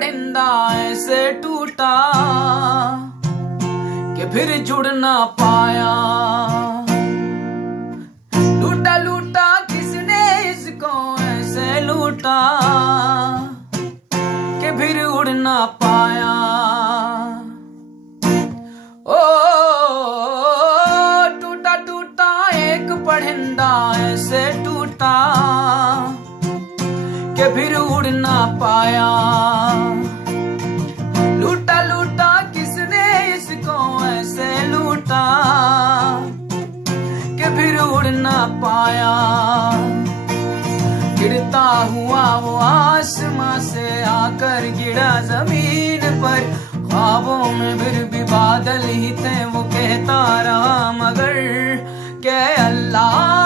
परिंदा ऐसे टूटा कि फिर जुड़ ना पाया। लूटा लूटा किसने इसको ऐसे लूटा कि फिर उड़ ना पाया। ओ टूटा टूटा एक परिंदा ऐसे टूटा कि फिर उड़ ना पाया। लूटा लूटा किसने इसको ऐसे लूटा कि फिर उड़ ना पाया। गिरता हुआ वो आसमां से आकर गिरा जमीन पर, ख्वाबों में फिर भी बादल ही थे वो कहता रहा मगर के अल्लाह